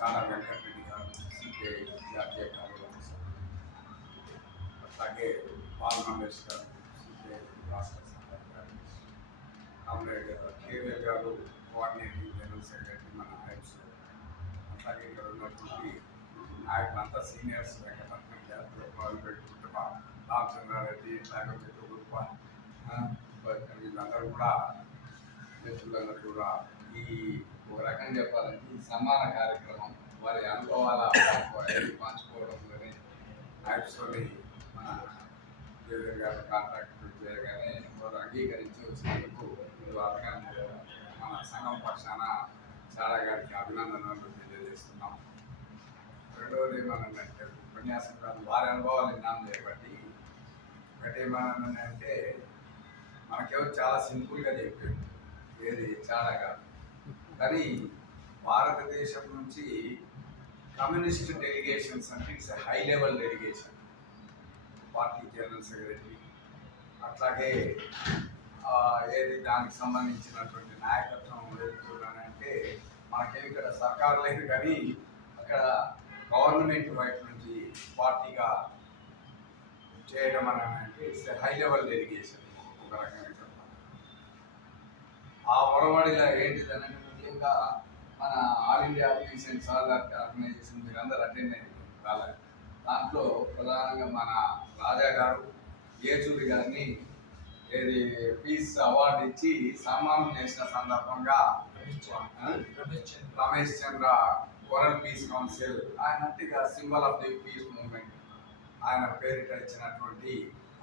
చాలా వెంకటరెడ్డి గారు సిపిఐ జాతీయ కార్యదర్శి అట్లాగే పాల్ రమేష్ గారు సిపిఐ రాష్ట్ర సంఘ కార్యదర్శి కామ్రేడ్ కేవీఎల్ గారు కోఆర్డినేటింగ్ జనరల్ సెక్రటరీ మన హైప్స్ అట్లాగే ఇక్కడ ఉన్నటువంటి నాయకులంతా సీనియర్స్ వెంకటరత్నం గారు మొదలు పెట్టుకుంటున్నా రామచంద్రారెడ్డి ఇట్లాగే గ్రూప్ వీళ్ళందరూ కూడా మిత్రులందరూ కూడా ఈ ఒక రకంగా చెప్పాలంటే ఈ సమాన కార్యక్రమం. వారి అనుభవాల వారి పంచుకోవడంలోనే యాక్చువల్లీ మన దేవేంద్ర గారు కాంట్రాక్ట్ చేయగానే వారు అంగీకరించి వచ్చినందుకు అభినందన మన సంఘం పక్షాన చాలా గారికి అభినందనలు తెలియజేస్తున్నాం. రెండవది ఏమనంటే ఉపన్యాసం కాదు వారి అనుభవాలు విన్నాం చేయబట్టి ఒకటి ఏమనంటే మనకేమో చాలా సింపుల్గా చెప్పాడు ఏది చాలా కాదు. కానీ భారతదేశం నుంచి కమ్యూనిస్ట్ డెలిగేషన్స్ అంటే it's high level delegation party general secretary అట్లాగే ఏది దానికి సంబంధించినటువంటి నాయకత్వం వెళ్తున్నానంటే మనకేమి ఇక్కడ సర్కారు లేదు కానీ అక్కడ గవర్నమెంట్ వైపు నుంచి పార్టీగా చేయడం అని అంటే ఇట్స్ హై లెవెల్ డెలిగేషన్ ఒక రకంగా చెప్పాలి ఆ ఒరవడిలో ఏంటిదనంటే అంటే మన all India peace and solidarity organisation మీరు అందరు అటెండ్ అయ్యారు. రాలేదు దాంట్లో ప్రధానంగా మన రాజా గారు ఏచూరి గారిని ఏది పీస్ అవార్డు ఇచ్చి సన్మానం చేసిన సందర్భంగా Ramesh Chandra world peace council ఆయన ఇక symbol of the peace movement ఆయన పేరిట ఇచ్చినటువంటి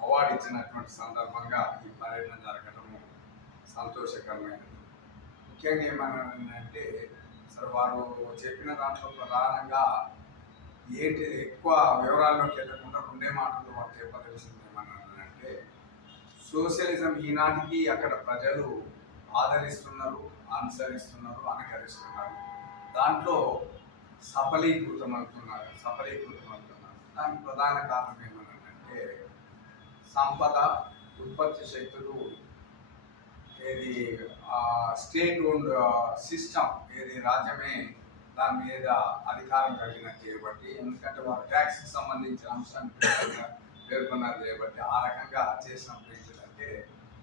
అవార్డు ఇచ్చినటువంటి సందర్భంగా ఈ పర్యటన జరగడము సంతోషకరమైనది. ముఖ్యంగా ఏమన్నా అంటే అసలు వారు చెప్పిన దాంట్లో ప్రధానంగా ఏంటి ఎక్కువ వివరాల్లోకి వెళ్ళకుండా రెండే మాటలు వారు చెప్పదలిసింది ఏమన్నానంటే సోషలిజం ఈనాటికి అక్కడ ప్రజలు ఆదరిస్తున్నారు అనుసరిస్తున్నారు అనుకరిస్తున్నారు. దాంట్లో సఫలీకృతం అవుతున్నారు సఫలీకృతం అవుతున్నారు దానికి ప్రధాన కారణం ఏమన్నానంటే సంపద ఉత్పత్తి శక్తులు ఏది స్టేట్ ఓన్డ్ సిస్టమ్ ఏది రాజ్యమే దాని మీద అధికారం కలిగినట్టు చేయబట్టి ఎందుకంటే వారు ట్యాక్స్కి సంబంధించిన అంశాన్ని పేర్కొన్నారు చేయబట్టి ఆ రకంగా చేసినప్పుడు ఏంటంటే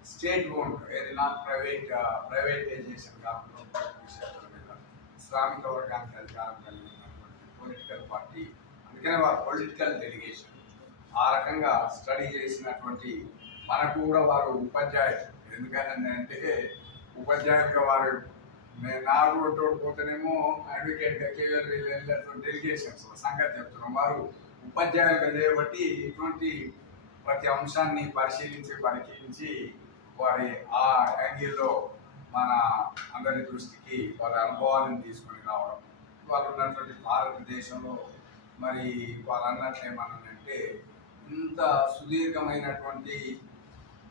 స్టేట్ ఓన్డ్ ఏది నాన్ ప్రైవేట్ ప్రైవేటైజేషన్ కాకుండా ప్రైవేట్ శ్రామిక వర్గానికి అధికారం కలిగినటువంటి పొలిటికల్ పార్టీ అందుకనే వారు పొలిటికల్ డెలిగేషన్ ఆ రకంగా స్టడీ చేసినటువంటి మనకు కూడా వారు ఉపాధ్యాయులు. ఎందుకని అంటే ఉపాధ్యాయులుగా వారు నేను నాలుగు కొట్టోడు పోతేనేమో అడ్వకేట్ కేవీఎల్ వీళ్ళు డెలిగేషన్స్ సంగతి చెప్తున్నాం. వారు ఉపాధ్యాయులుగా చేయబట్టి ఇటువంటి ప్రతి అంశాన్ని పరిశీలించి పరిశీలించి వారి ఆ యాంగిల్లో మన అందరి దృష్టికి వారి అనుభవాలను తీసుకొని రావడం. వాళ్ళు ఉన్నటువంటి భారతదేశంలో మరి వాళ్ళు అన్నట్లు ఏమన్నానంటే ఇంత సుదీర్ఘమైనటువంటి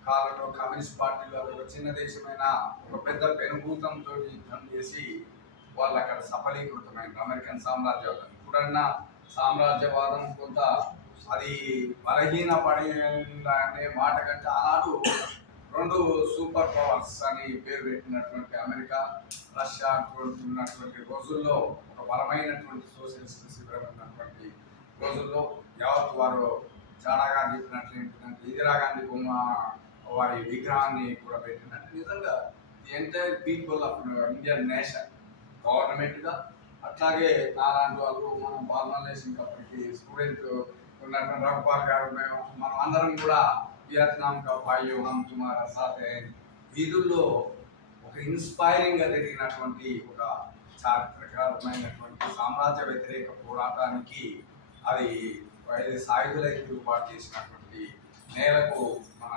కాలంలో కమ్యూనిస్ట్ పార్టీలో అది ఒక చిన్న దేశమైన ఒక పెద్ద పెనుభూతంతో యుద్ధం చేసి వాళ్ళు అక్కడ సఫలీకృతమైంది అమెరికన్ సామ్రాజ్యవాదం ఇప్పుడన్నా సామ్రాజ్యవాదం కొంత అది బలహీన అనే మాట కంటే ఆనాడు రెండు సూపర్ పవర్స్ అని పేరు పెట్టినటువంటి అమెరికా రష్యా ఉన్నటువంటి రోజుల్లో ఒక బలమైనటువంటి సోషలిస్ట్ శిబిరం ఉన్నటువంటి రోజుల్లో యావత్ వారు చాలాగా చెప్పినట్లు ఏంటంటే ఇందిరాగాంధీ బొమ్మ వారి విగ్రహాన్ని కూడా పెట్టినట్టు నిజంగా entire people of Indian nation గవర్నమెంట్గా అట్లాగే నాలాంటి వాళ్ళు మనం బాల్మలేషన్ కాబట్టి స్టూడెంట్ ఉన్నటువంటి రఘుపాల్ గారు మేము మనం అందరం కూడా వియత్నాం కా భాయ్యో హమ్ తుమారా సాథ్ వీధుల్లో ఒక ఇన్స్పైరింగ్గా జరిగినటువంటి ఒక చారిత్రకరమైనటువంటి సామ్రాజ్య వ్యతిరేక పోరాటానికి అది అది సాయుధులై తిరుగుబాటు చేసినటువంటి నేలకు మన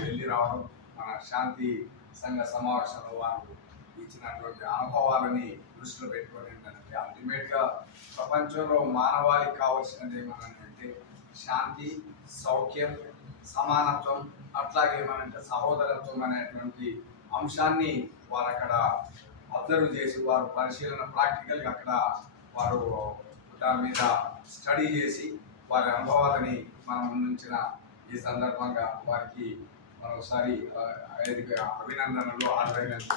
వెళ్ళి రావడం మన శాంతి సంఘ సమావేశంలో వారు ఇచ్చినటువంటి అనుభవాలని దృష్టిలో పెట్టుకొని ఏంటంటే అల్టిమేట్గా ప్రపంచంలో మానవాళికి కావాల్సినది ఏమనంటే శాంతి సౌఖ్యం సమానత్వం అట్లాగే ఏమనంటే సహోదరత్వం అనేటువంటి అంశాన్ని వారు అక్కడ అబ్జర్వ్ చేసి వారు పరిశీలన ప్రాక్టికల్గా అక్కడ వారు దాని మీద స్టడీ చేసి వారి అనుభవాలని మనం ముందుంచిన ఈ సందర్భంగా వారికి మరొకసారి ఆ, అభినందనలు ఆదరణలు.